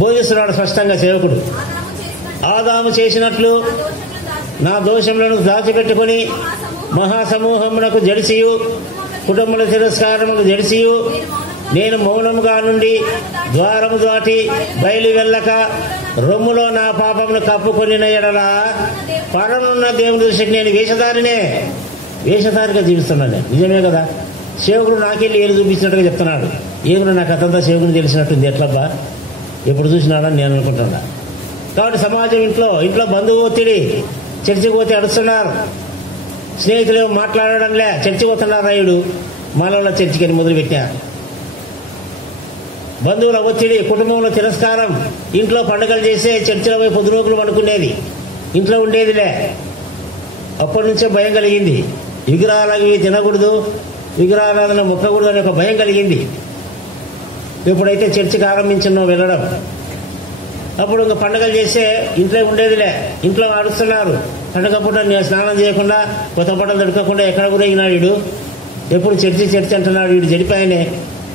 బోధిస్తున్నాడు స్పష్టంగా సేవకుడు. ఆదాము చేసినట్లు నా దోషములను దాచిపెట్టుకుని మహాసమూహమునకు జడిసియు కుటుంబముల తిరస్కారములకు జడిసియు నేను మౌనముగా నుండి ద్వారము దాటి బయలు వెళ్ళక రొమ్ములో నా పాపమును కప్పుకొని ఎడల పరనున్న దేవుని దృష్టికి నేను వేషధారిగా జీవిస్తున్నాను. నిజమే కదా. సేవకుడు నాకెళ్ళి ఏలు చూపించినట్టుగా చెప్తున్నాడు. ఏగుడు నాకు అతంతా సేవకుడు తెలిసినట్టుంది, ఎట్లబ్బా ఎప్పుడు చూసినాడని నేను అనుకుంటున్నా. కాబట్టి సమాజం ఇంట్లో బంధువు ఒత్తిడి, చర్చికి పోతే అడుస్తున్నారు, స్నేహితులు మాట్లాడడంలే, చర్చికి పోతున్నారు రాయుడు మాలవల చర్చికి మొదలుపెట్టారు. బంధువుల ఒత్తిడి, కుటుంబంలో తిరస్కారం, ఇంట్లో పండుగలు చేసే చర్చిలో పోయి పొద్దునూకులు పడుకునేది, ఇంట్లో ఉండేదిలే. అప్పటి నుంచే భయం కలిగింది. విగ్రహాలకి తినకూడదు, విగ్రహారాధన మొక్కకూడదు అనే ఒక భయం కలిగింది. ఎప్పుడైతే చర్చికి ఆరంభించినో వెళ్ళడం, అప్పుడు ఇంకా పండుగలు చేస్తే ఇంట్లో ఉండేదిలే, ఇంట్లో ఆడుస్తున్నారు. పండుగ పూట స్నానం చేయకుండా కొత్త బట్టలు దొరకకుండా ఎక్కడ ఊరేగినాడు వీడు, ఎప్పుడు చర్చి అంటున్నాడు. వీడు చెడిపోయానే,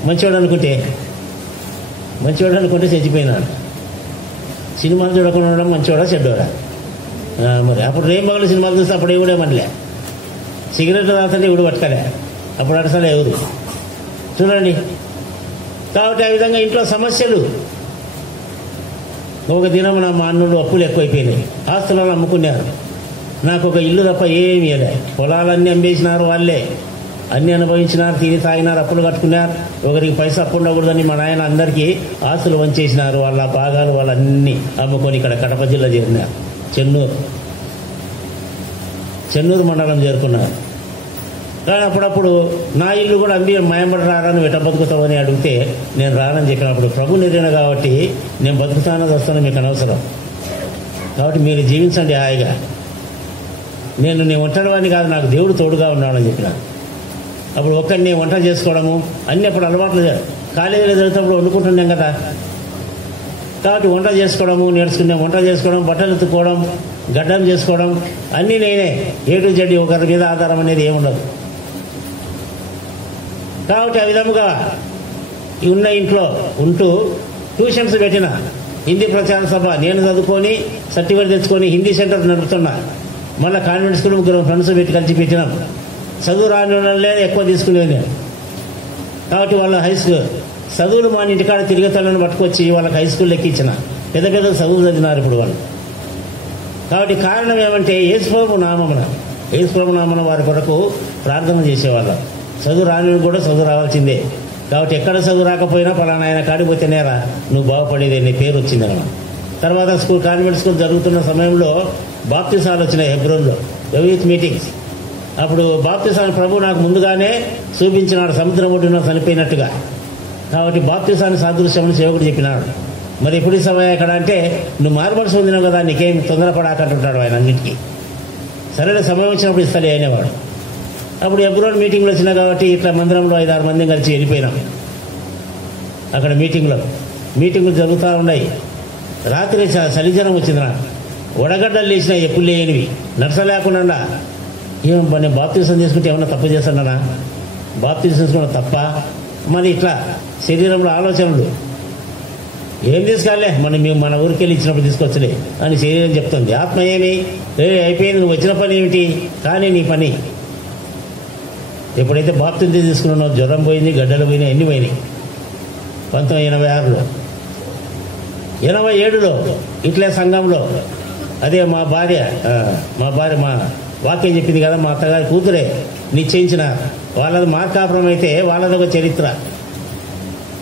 మంచివాడు అనుకుంటే చచ్చిపోయినాడు. సినిమాలు చూడకుండా ఉండడం మంచివాడా చెడ్డవాడా? మరి అప్పుడు రేంబగలు సినిమాలు చూస్తే అప్పుడు ఎవడే మనలే, సిగరెట్లు తాగుతుంటే ఎవడు పట్టుకలే, అప్పుడు అడసలే ఎవరు చూడండి. కాబట్టి ఆ విధంగా ఇంట్లో సమస్యలు. ఒక దినం మా అన్నుడు అప్పులు ఎక్కువైపోయినాయి, ఆస్తులను అమ్ముకున్నారు. నాకు ఒక ఇల్లు తప్ప ఏమీ ఇవ్వలే. పొలాలన్నీ అమ్మేసినారు, వాళ్ళే అన్ని అనుభవించినారు, తిని తాగినారు, అప్పులు కట్టుకున్నారు. ఒకరికి పైసా అప్పు ఉండకూడదని మా నాయన అందరికీ ఆస్తులు వంచేసినారు. వాళ్ళ భాగాలు వాళ్ళన్నీ అమ్ముకొని ఇక్కడ కడప జిల్లా చేరినారు. చెన్నూరు మండలం చేరుకున్నారు. కానీ అప్పుడప్పుడు నా ఇల్లు కూడా అమ్మి మయంబడి రారాను వెట బతుకుతామని అడిగితే నేను రానని చెప్పినప్పుడు ప్రభు నిర్ణయం కాబట్టి నేను బతుకుతానని వస్తాను, మీకు అనవసరం. కాబట్టి మీరు జీవించండి హాయిగా. నేను ఒంటరి వాడిని కాదు, నాకు దేవుడు తోడుగా ఉన్నాడని చెప్పిన. అప్పుడు ఒక్కడిని వంట చేసుకోవడము అన్నీ అప్పుడు అలవాట్లు కాలేజీలో చదువుతున్నప్పుడు వండుకుంటున్నాం కదా. కాబట్టి వంట చేసుకోవడము నేర్చుకున్నాం. వంట చేసుకోవడం, బట్టలు ఎత్తుకోవడం, గడ్డం చేసుకోవడం అన్నీ నేనే. A to Z, ఒకరి మీద ఆధారం అనేది ఏముండదు. కాబట్టి ఆ విధముగా ఉన్న ఇంట్లో ఉంటూ ట్యూషన్స్ పెట్టిన. హిందీ ప్రచార సభ నేను చదువుకొని సర్టిఫికేట్ తెచ్చుకొని హిందీ సెంటర్ నడుపుతున్నా. మళ్ళీ కాన్వెంట్ స్కూల్ ముగ్గురు ఫ్రెండ్స్ పెట్టి కలిసి పెట్టినాం. చదువు రాని వాళ్ళే ఎక్కువ తీసుకునేది నేను. కాబట్టి వాళ్ళ హై స్కూల్ చదువులు మా ఇంటికాడ తిరిగేతలను పట్టుకొచ్చి వాళ్ళకి హై స్కూల్ ఎక్కించిన. పెద్ద చదువులు చదివినారు ఇప్పుడు వాళ్ళు. కాబట్టి కారణం ఏమంటే యేసుప్రభు నామమున వారి కొరకు ప్రార్థన చేసేవాళ్ళం. చదువు రాని కూడా చదువు రావాల్సిందే. కాబట్టి ఎక్కడ చదువు రాకపోయినా పలానా ఆయన కాడిపోతేనేరా నువ్వు బాగుపడేది, నీ పేరు వచ్చిందన్న. తర్వాత కాన్వెంట్ స్కూల్ జరుగుతున్న సమయంలో బాప్తిసాలు వచ్చినాయి హెబ్రోన్లో, యూత్ మీటింగ్స్. అప్పుడు బాప్తిసాన్ని ప్రభు నాకు ముందుగానే చూపించినాడు, సముద్రం ఒడ్డున చనిపోయినట్టుగా. కాబట్టి బాప్తిసాన్ని సాదృశ్యమని సేవకుడు చెప్పినాడు. మరి ఎప్పుడు సమయం ఎక్కడ అంటే నువ్వు మారుమనసు పొందినావు కదా, నీకేం తొందరపడాకంటుంటాడు ఆయన అన్నిటికీ. సరైన సమయం వచ్చినప్పుడు ఇస్తాలే అనేవాడు. అప్పుడు హెబ్రోన్ మీటింగ్లు వచ్చినా కాబట్టి ఇట్లా మందిరంలో 5-6 మంది కలిసి వెళ్ళిపోయినాం. అక్కడ మీటింగులు జరుగుతూ ఉన్నాయి. రాత్రి చలిజనం వచ్చింది నాకు. వడగడ్డలు లేచినా ఎప్పుడు లేనివి, నడసలేకుండా. ఏం నేను బాప్తిసం తీసుకుంటే ఏమన్నా తప్పు చేస్తానా, బాప్తిసం తీసుకున్న తప్ప. మరి ఇట్లా శరీరంలో ఆలోచనలు ఏం తీసుకోలే, మన ఊరికి వెళ్ళి ఇచ్చినప్పుడు తీసుకొచ్చలే అని శరీరం చెప్తుంది. ఆత్మ ఏమి అయిపోయింది, నువ్వు వచ్చిన పని ఏమిటి, కానీ నీ పని. ఎప్పుడైతే బాప్తిసం తీసుకున్నావు జ్వరం పోయింది, గడ్డలు పోయినాయి, ఎన్ని పోయినాయి. 1986లో 87లో ఇట్లే సంఘంలో అదే మా భార్య మా వాక్యం చెప్పింది కదా, మా అత్తగారి కూతురే నిశ్చయించిన. వాళ్ళది మార్కాపురం అయితే వాళ్ళది ఒక చరిత్ర.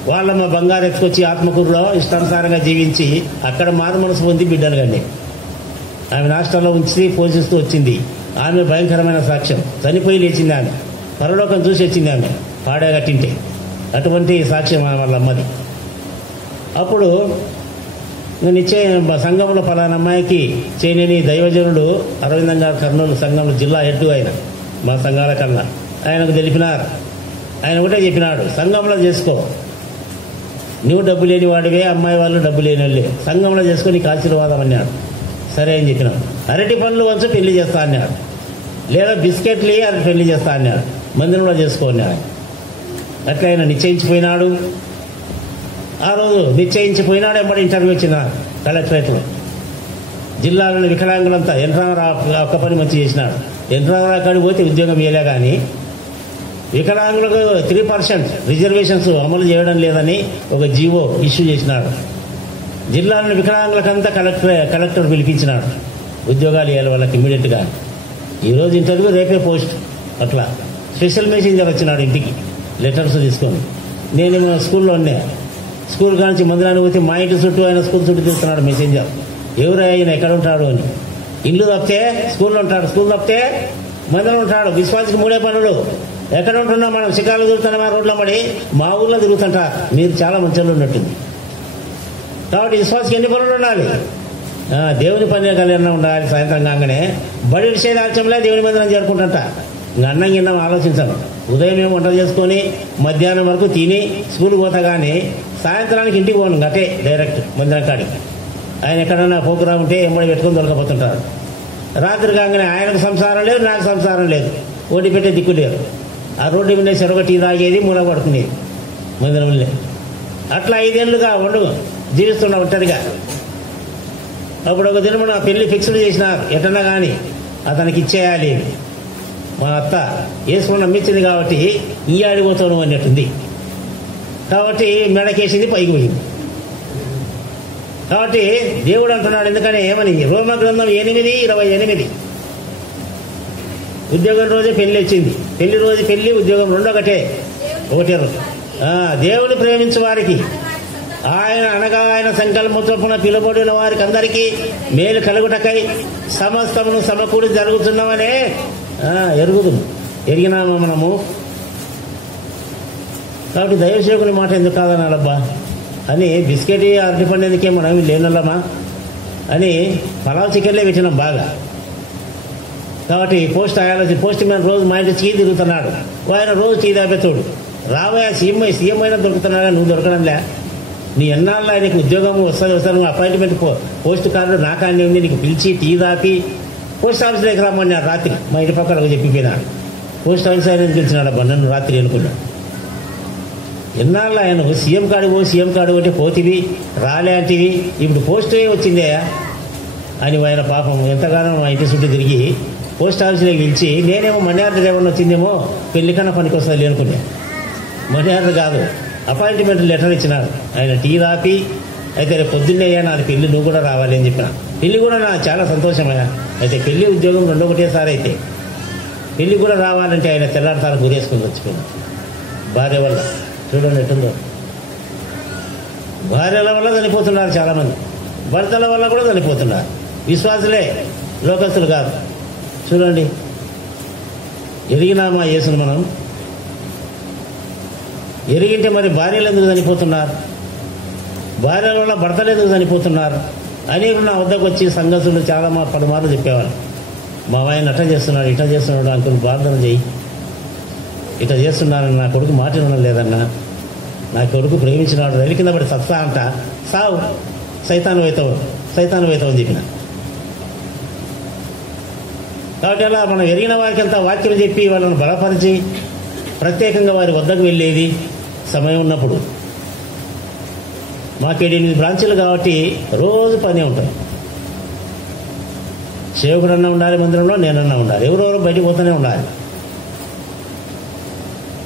వాళ్ళ మా బంగారు ఎత్తుకొచ్చి ఆత్మకూరులో ఇష్టానుసారంగా జీవించి అక్కడ మారు మనసు పొంది బిడ్డను కండి. ఆమె హాస్టల్లో ఉంచి పోషిస్తూ వచ్చింది. ఆమె భయంకరమైన సాక్ష్యం. చనిపోయి లేచింది ఆమె, పరలోకం చూసి వచ్చింది ఆమె పాడే కట్టింటే. అటువంటి సాక్ష్యం వాళ్ళ అమ్మది. అప్పుడు నిశ్చయం సంఘంలో పలానా అమ్మాయికి చేయని దైవజనుడు అరవిందం గారు కర్నూలు సంఘంలో జిల్లా హెడ్ ఆయన, మా సంఘాల కన్నా ఆయనకు తెలిపినారు. ఆయన ఒకటే చెప్పినాడు, సంఘంలో చేసుకో, నువ్వు డబ్బు లేని వాడివే, అమ్మాయి వాళ్ళు డబ్బు లేని వాళ్ళే, సంఘంలో చేసుకో, నీకు ఆశీర్వాదం అన్నాడు. సరే అని చెప్పినాడు. అరటి పండ్లు వంచు పెళ్లి చేస్తా అన్నాడు. లేదా బిస్కెట్లు అది పెళ్లి చేస్తా అన్నాడు. మందిరంలో చేసుకో అన్నాడు. అట్లా ఆయన నిశ్చయించిపోయినాడు. ఆ రోజు నిశ్చయించిపోయినాడు. ఎంబడి ఇంటర్వ్యూ వచ్చిన కలెక్టరేట్లో జిల్లాలోని వికలాంగులంతా ఎన్రామరావు ఒక్క పని మంచి చేసినాడు. ఎన్రామరావు కాడికి పోతే ఉద్యోగం ఇవ్వలే, కానీ వికలాంగులకు 3% రిజర్వేషన్స్ అమలు చేయడం లేదని ఒక జీవో ఇష్యూ చేసినాడు. జిల్లాలోని వికలాంగులకంతా కలెక్టర్ పిలిపించినాడు. ఉద్యోగాలు ఇవ్వాలి వాళ్ళకి ఇమ్మీడియట్గా. ఈరోజు ఇంటర్వ్యూ, రేపే పోస్ట్. అట్లా స్పెషల్ మెసెంజర్ వచ్చినాడు ఇంటికి లెటర్స్ తీసుకొని. నేనేమో స్కూల్లో ఉన్నా, స్కూల్ కానించి మందిరానికి పోతే మా ఇంటి చుట్టూ ఆయన స్కూల్ చుట్టూ తీస్తున్నాడు మెసెంజర్. ఎవరు ఆయన ఎక్కడ ఉంటాడు అని. ఇల్లు తప్పితే స్కూల్లో ఉంటాడు, స్కూల్ తప్పితే మందిరం ఉంటాడు. విశ్వాసకి 3 పనులు. ఎక్కడ ఉంటున్నా మనం శిఖాలు తిరుగుతున్నాం, ఆ రోడ్లో పడి మా ఊళ్ళో తిరుగుతుంటా. మీరు చాలా మంచిగా ఉన్నట్టుంది. కాబట్టి విశ్వాసకి ఎన్ని పనులు ఉండాలి? దేవుని పని కలిగిన ఉండాలి. సాయంత్రం కాగానే బడి విషయాలే దేవుని మందిరం చేరుకుంటుంట. ఇంకా అన్నం గిన్నం ఆలోచించాను. ఉదయం ఏమో వంట చేసుకొని మధ్యాహ్నం వరకు తిని స్కూల్కి పోతా, కానీ సాయంత్రానికి ఇంటికి పోను. గట్టే డైరెక్ట్ మందిరం కాడికి. ఆయన ఎక్కడన్నా ప్రోగ్రాం ఉంటే ఎంబడి పెట్టుకొని దొరకపోతుంటారు. రాత్రి కాగానే ఆయనకు సంసారం లేదు, నాకు సంసారం లేదు, ఓటి పెట్టే దిక్కు లేదు. ఆ రోడ్డు మీద చెరొక టీ తాగేది, మూల పడుకునేది మందిరంలో. అట్లా 5 ఏళ్ళుగా జీవిస్తున్నా ఒంటరిగా. అప్పుడు ఒక దినం నా పెళ్లి ఫిక్స్డ్ చేసినారు. ఎటన్నా కానీ అతనికి ఇచ్చేయాలి. మా అత్త వేసుకుని నమ్మించింది కాబట్టి ఈ ఆడిపోతాను అన్నట్టుంది. కాబట్టి మెడకేసింది, పైకి పోయింది. కాబట్టి దేవుడు అంటున్నాడు, ఎందుకని ఏమని, రోమగ్రంథం 8:28 ఉద్యోగం రోజే పెళ్లి వచ్చింది. పెళ్లి రోజు పెళ్లి, ఉద్యోగం రెండు ఒకటే రోజు. దేవుని ప్రేమించు వారికి ఆయన అనగా ఆయన సంకల్పము చొప్పున పిలువబడిన వారికి అందరికీ మేలు కలుగుటకై సమస్తమును సమకూడి జరుగుతున్నామనే ఎరిగినాము మనము. కాబట్టి దైవసేవకుని మాట ఎందుకు కాదనాలబ్బా అని బిస్కెట్ అరటిపండు ఎందుకే మనం లేనల్లమా అని పలావ్ చికెన్లే పెట్టినాం బాగా. కాబట్టి పోస్ట్ మ్యాన్ రోజు మా ఇంటి చీ తిరుగుతున్నాడు. ఆయన రోజు టీ తాపేతోడు. రాబోయే సీఎం అయినా దొరుకుతున్నాడు, నువ్వు దొరకడంలే. నీ ఎన్నాళ్ళు ఆయనకు ఉద్యోగం వస్తాను అపాయింట్మెంట్ పోస్ట్ కార్డు నాకాన్ని ఉంది, నీకు పిలిచి టీ దాపి పోస్ట్ ఆఫీస్ దగ్గర రమ్మన్నాడు. రాత్రి మా ఇంటి పక్కన చెప్పిపోయినాడు. పోస్ట్ ఆఫీస్ ఆయన పిలిచినాడు. అబ్బా నన్ను రాత్రి అనుకున్నాడు. ఎన్నాళ్ళు ఆయన సీఎం కాడు అంటే పోతివి రాలేంటివి, ఇప్పుడు పోస్టే వచ్చిందే అని ఆయన పాపం ఎంతగానో మా ఇంటి చుట్టూ తిరిగి పోస్ట్ ఆఫీస్లోకి పిలిచి, నేనేమో మనీ ఆర్డర్ ఏమన్నా వచ్చిందేమో పెళ్లికన్నా పనికి వస్తుంది అనుకున్నా. మనీ ఆర్డర్ కాదు, అపాయింట్మెంట్ లెటర్ ఇచ్చినాడు. ఆయన టీ రాపి, అయితే రేపు పొద్దున్నే అయ్యా నాది పెళ్లి, నువ్వు కూడా రావాలి అని చెప్పిన. పెళ్లి కూడా నాకు చాలా సంతోషమయ్యా. అయితే పెళ్లి ఉద్యోగం రెండో ఒకటేసారి అయితే పెళ్లి కూడా రావాలంటే ఆయన తెల్లారితాను గురేసుకుని వచ్చిపోయినాడు. భార్య వల్ల చూడండి ఎట్టుందో. భార్యల వల్ల చనిపోతున్నారు చాలామంది, భర్తల వల్ల కూడా చనిపోతున్నారు. విశ్వాసులే, లోకస్తులు కాదు. చూడండి, ఎరిగినామా యేసును మనం? ఎరిగింటే మరి భార్యలు ఎందుకు చనిపోతున్నారు? భార్యల వల్ల భర్తలు ఎందుకు చనిపోతున్నారు అని నా వద్దకు వచ్చి సంఘసులు చాలా పలుమార్లు చెప్పేవాళ్ళు. మా ఆయన అట్లా చేస్తున్నాడు, ఇట్లా చేస్తున్నాడు, అంకులు ప్రార్థన చేయి, ఇట్లా చేస్తున్నాను, నా కొడుకు మాట వినడం లేదన్నా, నా కొడుకు ప్రేమించినాడు, రైలు కింద పడి సత్తా అంట, సావు, సైతాను వైతావు అని చెప్పిన. కాబట్టి అలా మనం ఎరిగిన వారికి అంతా వాక్యం చెప్పి వాళ్ళని బలపరిచి ప్రత్యేకంగా వారి వద్దకు వెళ్ళేది సమయం ఉన్నప్పుడు. మాకు 8 బ్రాంచీలు కాబట్టి రోజు పనే ఉంటుంది. సేవకుడన్నా ఉండాలి మందిరంలో, నేనన్నా ఉండాలి, ఎవరెవరో బయటకు పోతూనే ఉండాలి.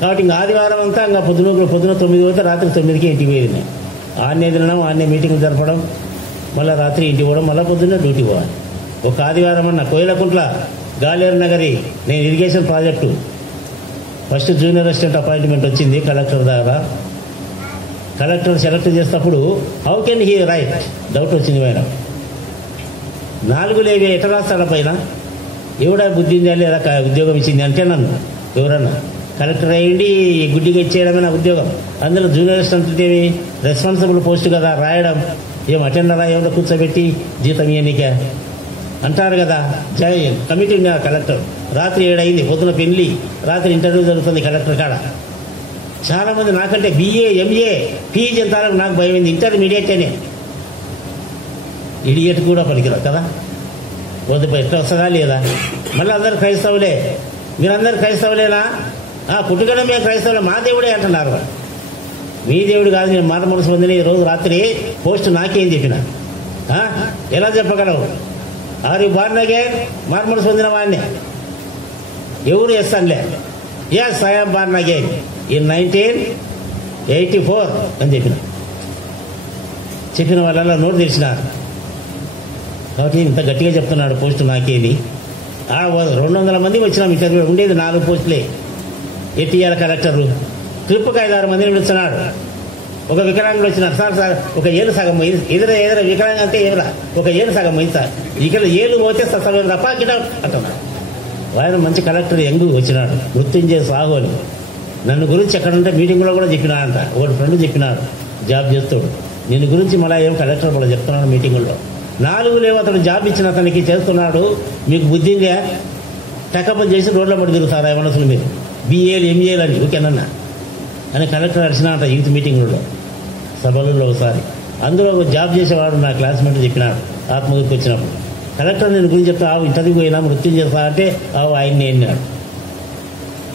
కాబట్టి ఇంకా ఆదివారం అంతా ఇంకా పొద్దున 9 పోతే రాత్రి 9కి ఇంటికి పోయింది. ఆన్నే తినడం, ఆన్నే మీటింగ్లు జరపడం, మళ్ళీ రాత్రి ఇంటికి పోవడం, మళ్ళీ పొద్దున్నే డ్యూటీ పోవాలి. ఒక ఆదివారం అన్న కోయిలకుంట్ల గాలేరు నగరి నేను irrigation project first junior assistant appointment వచ్చింది కలెక్టర్ దగ్గర. కలెక్టర్ సెలెక్ట్ చేసేటప్పుడు how can he right doubt వచ్చింది. పైన 4 లేవి ఎట రాస్తాడ పైన, ఎవడా బుద్ధి లేదా ఉద్యోగం ఇచ్చింది అంటే నన్ను ఎవరన్నా కలెక్టర్ అయ్యింది గుడ్డిగా ఇచ్చేయడమే నా ఉద్యోగం. అందులో జూనియర్ అసిస్టెంట్ ఏమి రెస్పాన్సిబుల్ పోస్ట్ కదా, రాయడం ఏం అటెండరా ఏమన్నా కూర్చోబెట్టి జీతం ఇయ్యనికే అంటారు కదా. కమిటీ కలెక్టర్ రాత్రి 7 అయింది, పొద్దున పెళ్లి, రాత్రి ఇంటర్వ్యూ జరుగుతుంది కలెక్టర్ కాడ. చాలామంది నాకంటే BA MA PhD అంతాలకు నాకు భయమైంది. ఇంటర్మీడియట్ అనే ఇడియట్ కూడా పనికిరాదు కదా, వద్దు ఎట్లా వస్తుందా లేదా. మళ్ళీ అందరు క్రైస్తవులే, మీరందరూ క్రైస్తవులేనా? పుట్టుకనే మేము క్రైస్తవులే, మా దేవుడే అంటున్నారు. మీ దేవుడు కాదు, నేను మాట మనసు పొందిన ఈ రోజు రాత్రి పోస్ట్ నాకేం చెప్పిన ఎలా చెప్పగలవు? Are you born again? మాట మనసు పొందిన వాడిని ఎవరు చేస్తానులే. Yes I am born again in 1984 అని చెప్పిన వాళ్ళ నోటు తెలిసినారు. కాబట్టి ఇంత గట్టిగా చెప్తున్నాడు పోస్టు నాకేది. 200 మంది వచ్చినాం ఇంటర్వ్యూ, ఉండేది 4 పోస్టులే. ఎన్టీఆర్ కలెక్టరు ట్రిప్కి 5-6 మందిని పిలుస్తున్నాడు. ఒక వికలాంగుడు వచ్చినాడు, సార్ ఒక ఏళ్ళు సగం పోయింది, ఎదుర వికలాంగ అంటే ఏమిరా, ఒక ఏళ్ళు సగం పోయింది సార్, ఇక్కడ ఏళ్ళు పోతే సగం తప్ప గిట అంటున్నాడు. ఆయన మంచి కలెక్టర్ యంగ్ వచ్చినాడు, మృత్యుంజయ సాహు అని. నన్ను గురించి ఎక్కడంటే మీటింగ్లో కూడా చెప్పినాడంట. ఒకటి ఫ్రెండ్ చెప్పినాడు, జాబ్ చేస్తాడు, నిన్ను గురించి మళ్ళీ ఏం కలెక్టర్ కూడా చెప్తున్నాడు మీటింగుల్లో. 4 లేవు అతను జాబ్ ఇచ్చిన అతనికి చేస్తున్నాడు, మీకు బుద్ధిగా టెకపలు చేసి రోడ్ల పడి తిరుగుతారు ఆ మనసులు మీరు, BAలు MAలు అని ఓకేనన్నా అని కలెక్టర్ అడిచినాడంట యూత్ మీటింగ్లలో, సభలలో ఒకసారి. అందులో ఒక జాబ్ చేసేవాడు నా క్లాస్మేట్ చెప్పినాడు ఆత్మగురికి వచ్చినప్పుడు. కలెక్టర్ నేను గురించి చెప్తా, ఇంటర్వ్యూ పోయినా మృత్యుం చేస్తా అంటే ఆయన్ని అన్నాడు.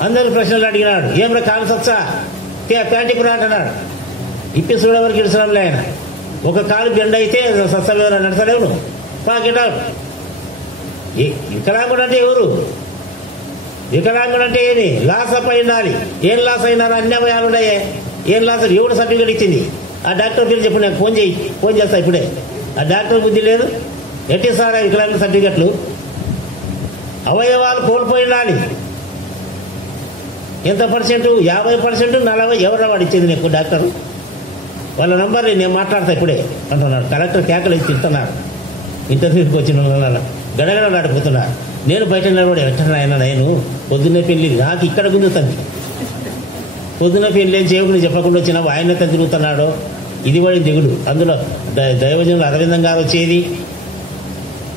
అందరూ ప్రశ్నలు అడిగినాడు, ఏమరా కాలు సచ్చా ప్యాంట్ ఇప్పుడు అంటున్నాడు. ఇప్పి చూడవరకు ఇడుచడంలే ఆయన. ఒక కాలు బెండ్ అయితే సత్సవేరా నడచలేవు నువ్వు, పాకెట్. వికలాంగుడు అంటే ఎవరు? వికలాంగుడు అంటే ఏమి? లాస్ అప్ అయినాలి. ఏం లాస్ అయినారు? అన్ని అవయాలు ఉన్నాయే. ఏం లాస్? ఎవడు సర్టిఫికేట్ ఇచ్చింది? ఆ డాక్టర్ పేరు చెప్పు, నాకు ఫోన్ చేస్తా ఇప్పుడే. ఆ డాక్టర్ బుద్ధి లేదు. ఎట్టి సార్ వికలాంగుల సర్టిఫికెట్లు? అవయవాలు కోల్పోయినాలి. ఎంత పర్సెంట్? 50%, 40%. ఎవరు వాడు ఇచ్చింది నీకు డాక్టర్? వాళ్ళ నంబర్ నేను మాట్లాడతా ఇప్పుడే అంటున్నాడు. కలెక్టర్ కేకలు ఇచ్చి తిడుతున్నారు. ఇంటర్వ్యూకి వచ్చిన వాళ్ళ గడగడ దాడిపోతున్నారు. నేను బయట నిలబడి ఎట్టనైనా నేను పొద్దున్నే పెళ్ళి నాకు ఇక్కడ గుంజుతుంది. పొద్దున్న పెళ్ళి ఏం చేయకుండా చెప్పకుండా వచ్చినావు, ఆయన తిరుగుతున్నాడు. ఇది వాడి దిగుడు. అందులో దైవజనులు అరవిందం గారు వచ్చేది,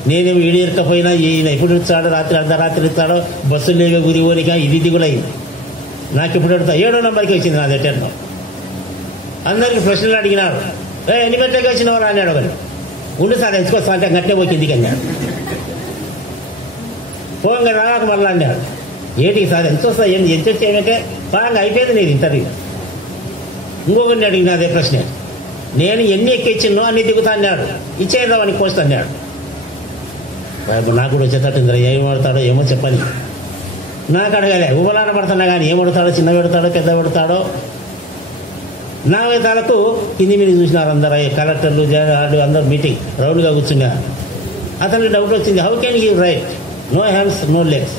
నేనేమి ఈడు ఇరకపోయినా ఈయన ఎప్పుడు ఇస్తాడో, రాత్రి అర్ధరాత్రి ఇస్తాడో, బస్సులు లేవే గురి ఓలిక, ఇది దిగులైంది. నాకు ఇప్పుడు అడుగుతా 7వ నెంబర్కి వచ్చింది నాది అటెండ్. అందరికి ప్రశ్నలు అడిగినాడు. ఎన్ని గంటలకి వచ్చిన వాళ్ళు అన్నాడు. ఒకటి ఉండి సార్ ఎంచుకొస్తా అంటే గట్టే పోయి కిందికి అన్నాడు. పోంగా రాక మళ్ళీ అన్నాడు. ఏంటి సార్ ఎంత వస్తా ఎంత వచ్చేయమంటే బాగా అయిపోయింది నేను ఇంటర్వ్యూ. ఇంకొకరిని అడిగిన అదే ప్రశ్న, నేను ఎన్ని ఎక్కిచ్చిన్నో అన్ని దిగుతా అన్నాడు. ఇచ్చేద్దాం అని పోస్ట్ అన్నాడు. నాకు కూడా వచ్చేటట్టు ఏం పడతాడో ఏమో చెప్పని నాకు అడగాలి. ఉబలాట పడుతున్నా కానీ ఏం పడతాడో, చిన్న పెడతాడో పెద్ద పెడతాడో. నా వేతాలకు కింది మీద చూసినారు అందరూ, కలెక్టర్లు అందరూ మీటింగ్ రౌండ్గా కూర్చున్నారు. అతనికి డౌట్ వచ్చింది, how can you write? No hands no legs.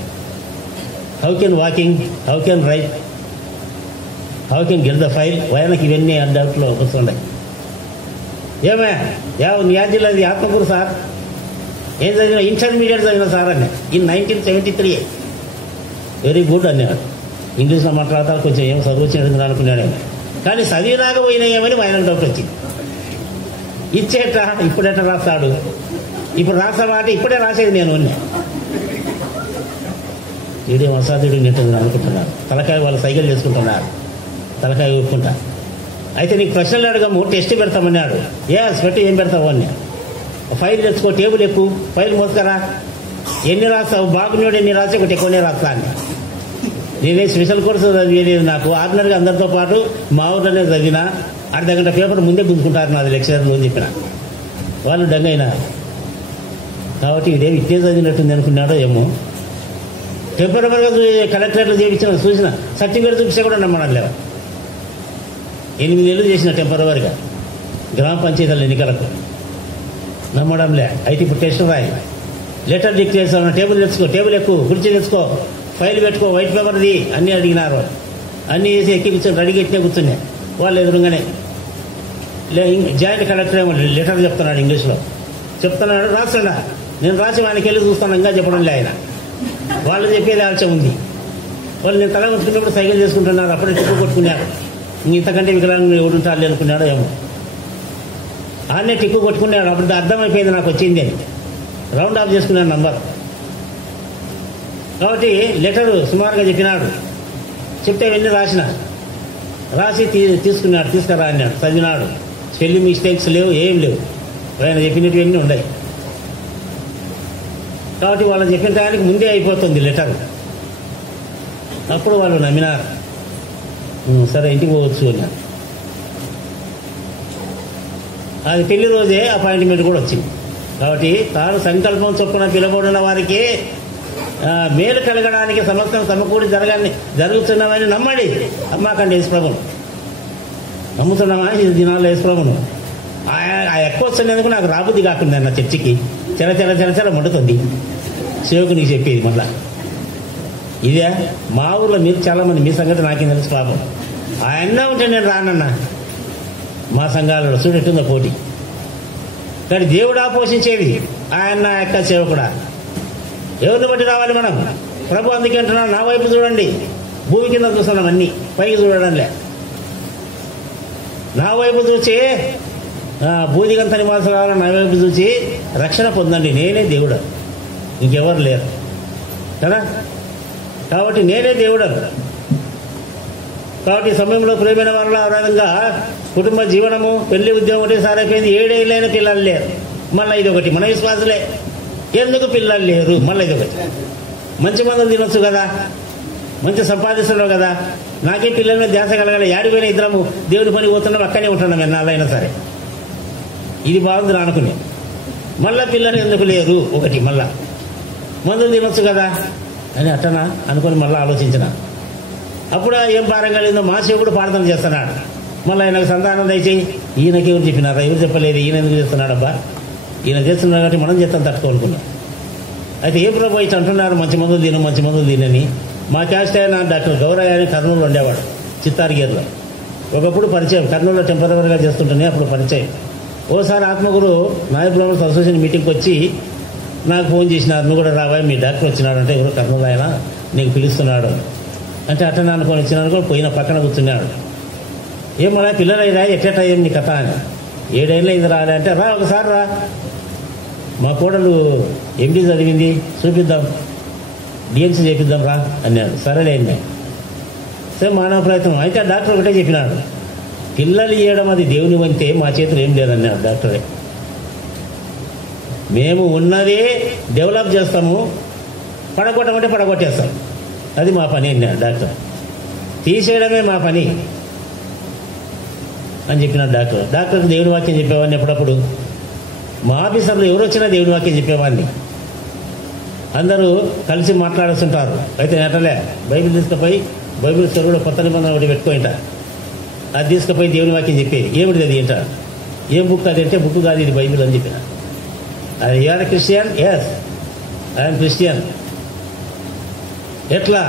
How can walking? How can write? How can get the file? ఆయనకి ఇవన్నీ డౌట్లో వస్తున్నాయి. ఏమే నీ జిల్లాది ఆత్మకూరు సార్, ఏం చదివినా? ఇంటర్మీడియట్ చదివిన సార్ అన్న ఇన్ 1973. వెరీ గుడ్ అన్నాడు. ఇంగ్లీష్లో మాట్లాడతారు, కొంచెం ఏమో చదువు వచ్చినట్టు అనుకున్నాడేమో. కానీ చదివినాక పోయినాయేమని ఆయనకు డౌట్ వచ్చింది. ఇచ్చేట ఇప్పుడెట రాస్తాడు? ఇప్పుడు రాస్తామాట ఇప్పుడే రాసేది నేను ఉన్నా. వీడియో అసాధ్యుడు నెట్టుంది అనుకుంటున్నారు. తలకాయ వాళ్ళు సైకిల్ చేసుకుంటున్నారు, తలకాయ ఊపుకుంటా. అయితే నీకు ప్రశ్నలు అడగము, టెస్ట్ పెడతామన్నాడు. పెట్టి ఏం పెడతావు అన్నా. ఫైల్ తెచ్చుకో, టేబుల్ ఎక్కువ, ఫైల్ మోసుకరా. ఎన్ని రాస్తావు? బాగున్నాడు ఎన్ని రాసి ఒకటి ఎక్కువనే రాస్తా అని. నేనే స్పెషల్ కోర్సు చదివేది. నాకు ఆర్డినరీగా అందరితో పాటు మా ఊర్లోనే చదివినా. అర్ధగంట పేపర్ ముందే గుంజుకుంటారు నాది లెక్చరర్లు అని చెప్పిన. వాళ్ళు డంగైనారు. కాబట్టి ఇదేమి ఇట్టే చదివినట్టుంది అనుకున్నాడో ఏమో. టెంపరీగా కలెక్టరేట్లు చేయించిన చూసిన సర్టిఫికేట్ చూపిస్తే కూడా నమ్మడం లేవు. 8 నెలలు చేసిన టెంపరీగా గ్రామ పంచాయతీల ఎన్నికలకు నమ్మడంలే. అయితే ఇప్పుడు టెస్ట్ రాయి, లెటర్ డిక్లేర్ చేస్తాను, టేబుల్ తెచ్చుకో, టేబుల్ ఎక్కువ, కుర్చీ తెచ్చుకో, ఫైల్ పెట్టుకో, వైట్ పేపర్ది అన్నీ అడిగినారు. అన్నీ వేసి ఎక్కి కూర్చొని రెడీగా ఎట్టినే కూర్చున్నాయి వాళ్ళు ఎదురుగానే. జాయింట్ కలెక్టర్ ఏమో లెటర్ చెప్తున్నాడు, ఇంగ్లీష్లో చెప్తున్నాడు, రాస్తాడా. నేను రాసి వానికి వెళ్ళి చూస్తాను, ఇంకా చెప్పడం లే ఆయన. వాళ్ళు చెప్పేది ఆలస్యం ఉంది. వాళ్ళు నేను తల కొట్టుకున్నప్పుడు సైకిల్ చేసుకుంటున్నారు, అప్పుడే టిప్పు కొట్టుకున్నారు. ఇంతకంటే వికలాంగులు ఎవడుంటారు అనుకున్నాడో ఏమో. ఆడనే టిక్కు కొట్టుకున్నాడు. అప్పుడు అర్థమైపోయింది నాకు వచ్చింది అని. రౌండ్ ఆఫ్ చేసుకున్నాడు నంబర్. కాబట్టి లెటరు సుమారుగా చెప్పినాడు. చెప్తే వెళ్ళి రాసి తీసుకున్నాడు. తీసుకురా అన్నాడు. చదివినాడు. స్పెల్లింగ్ మిస్టేక్స్ లేవు, ఏం లేవు. ఆయన చెప్పినటువన్నీ ఉన్నాయి. కాబట్టి వాళ్ళు చెప్పిన టైంకి ముందే అయిపోతుంది లెటర్. అప్పుడు వాళ్ళు నమ్మినారు. సరే ఇంటికి పోవచ్చు అన్నారు. అది పెళ్లి రోజే అపాయింట్మెంట్ కూడా వచ్చింది. కాబట్టి తాను సంకల్పం చొప్పున పిలవబడిన వారికి మేలు కలగడానికి సమస్తం సమకూడి జరుగుతున్నామని నమ్మండి. అమ్మాకండి యేసుప్రభును నమ్ముతున్నామా? ఈ దినాల్లో యేసుప్రభును ఆ ఎక్కువ వచ్చినందుకు నాకు రాబుద్ది కాకుండా నా చర్చికి చెల మండుతుంది సేవకునికి చెప్పేది. మళ్ళా ఇదే మా ఊర్లో మీరు చాలా మంది, మీ సంగతి నాకేం తెలుసు పాపం. ఆయన ఉంటే నేను రానన్నా మా సంఘాలలో చూడెట్టుందో పోటీ. కానీ దేవుడా పోషించేది, ఆయన యొక్క సేవకుడా. ఎవరిని బట్టి రావాలి మనం? ప్రభు అందుకే అంటున్నాను, నా వైపు చూడండి. భూమి కింద చూస్తున్నాం అన్ని, పైకి చూడడంలే. నా వైపు చూచి బూదిగంత నివాసాలను నా వైపు చూచి రక్షణ పొందండి. నేనే దేవుడు, ఇంకెవరు లేరు కదా. కాబట్టి నేనే దేవుడు. కాబట్టి ఈ సమయంలో ప్రేమైన వాళ్ళ విధంగా కుటుంబ జీవనము, పెళ్లి, ఉద్యోగం ఒకటేసారి అయిపోయింది. 7 ఏళ్ళైన పిల్లలు లేరు. మళ్ళీ ఇదొకటి, మన విశ్వాసులే ఎందుకు పిల్లలు లేరు? మళ్ళీ ఇదొకటి. మంచి మందులు తినొచ్చు కదా, మంచి సంపాదిస్తున్నావు కదా, నాకే పిల్లల మీద ధ్యాస కలగాలి. ఏడిపోయిన ఇద్దరము దేవుడి పని పోతున్నాం, అక్కడే ఉంటున్నాం ఎన్నాళ్ళైనా సరే. ఇది బాగుంది అనుకుని మళ్ళా పిల్లలు ఎందుకు లేరు? ఒకటి, మళ్ళా మందులు తినొచ్చు కదా అని అట్టనా అనుకుని మళ్ళీ ఆలోచించిన. అప్పుడు ఏం పారం కలిగిందో మా శివుడు ప్రార్థన చేస్తున్నాడు. మళ్ళీ ఆయనకు సంతానం దయచేయి. ఈయనకి ఎవరు చెప్పినారా? ఎవరు చెప్పలేదు. ఈయన ఎందుకు చేస్తున్నాడబ్బా? ఈయన చేస్తున్నాడు కాబట్టి మనం చేస్తాం తట్టుకోనుకున్నాం. అయితే ఏ ప్రభు ఇట్లా అంటున్నారు, మంచి మందులు తినని. మా క్యాస్ట్ అయిన డాక్టర్ గౌరయ్య అని కర్నూలులో ఉండేవాడు, చిత్తారగిరిలో. ఒకప్పుడు పరిచయం, కర్నూలులో టెంపరీగా చేస్తుంటేనే అప్పుడు పరిచయం. ఓసారి ఆత్మగురు నాయక్ బ్రాహ్మణ్స్ అసోసియేషన్ మీటింగ్కి వచ్చి నాకు ఫోన్ చేసినారు, నువ్వు కూడా రావాయి, మీ డాక్టర్ వచ్చినాడు అంటే, ఎవరు కర్నూలు ఆయన నీకు పిలుస్తున్నాడు అంటే అట్టనే అనుకొని వచ్చినాడు. కూడా పోయిన పక్కన కూర్చున్నాడు. ఏం మళ్ళీ పిల్లలు అయ్యా ఎట్ట ఏం నీ కథ అని. 7 ఏళ్ళ ఇది రాలే అంటే, రా ఒకసారి రా, మా కోడలు ఎండి చదివింది, చూపిద్దాం, డిఎన్సీ చేపిద్దాం రా అన్నాడు. సరేలేండి, సరే మానవ ప్రయత్నం. అయితే ఆ డాక్టర్ ఒకటే చెప్పినాడు, పిల్లలు ఇవ్వడం అది దేవుని వంతే, మా చేతులు ఏం లేదన్నాడు డాక్టరే. మేము ఉన్నదే డెవలప్ చేస్తాము, పడగొట్టమంటే పడగొట్టేస్తాం, అది మా పని అన్నాడు డాక్టర్. తీసేయడమే మా పని అని చెప్పినాడు డాక్టర్. డాక్టర్కి దేవుని వాక్యం చెప్పేవాడిని. ఎప్పుడప్పుడు మా ఆఫీసర్లు ఎవరు వచ్చినా దేవుని వాక్యం చెప్పేవాడిని. అందరూ కలిసి మాట్లాడుతుంటారు. అయితే నెట్టలే బైబిల్ తీసుకుపోయి, బైబిల్ స్టోర్లో కొత్త నిబంధన ఒకటి పెట్టుకుంటా, అది తీసుకుపోయి దేవుని వాక్యం చెప్పేది. ఏమిటి అది ఏంట? ఏం బుక్ అది అంటే, బుక్ కాదు ఇది బైబిల్ అని చెప్పిన. అది you are Christian? Yes, I'm Christian. ఎట్లా?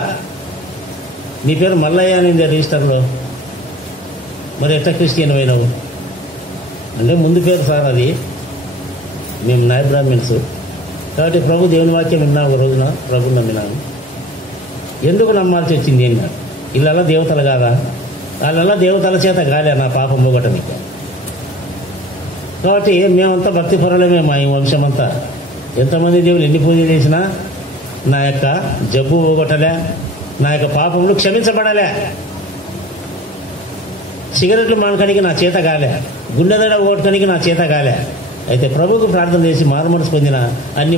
నీ పేరు మల్లయ్య అని రిజిస్టర్లో, మరి ఎట్లా క్రిస్టియన్ అయినావు అంటే, ముందు పేరు సార్ అది, మేము నాయ బ్రాహ్మిన్స్. కాబట్టి ప్రభు దేవుని వాక్యం విన్నా ఒక రోజున ప్రభుని నమ్మినాను. ఎందుకు నమ్మాల్సి వచ్చింది అన్నా, ఇళ్ళల్లా దేవతలు కాదా? వాళ్ళల్లా దేవతల చేత గాలే నా పాపం పోగొట్టనికి. కాబట్టి మేమంతా భక్తి పరులమే, మా ఈ వంశమంతా. ఎంతమంది దేవులు ఎన్ని పూజలు చేసినా నా యొక్క జబ్బు పోగొట్టలే, నా యొక్క పాపములు క్షమించబడలే. సిగరెట్లు మానకానికి నా చేత కాలే, గుండె దడ ఓటుకానికి నా చేత కాలే. అయితే ప్రభువుకు ప్రార్థన చేసి మారుమనసు పొందిన అన్ని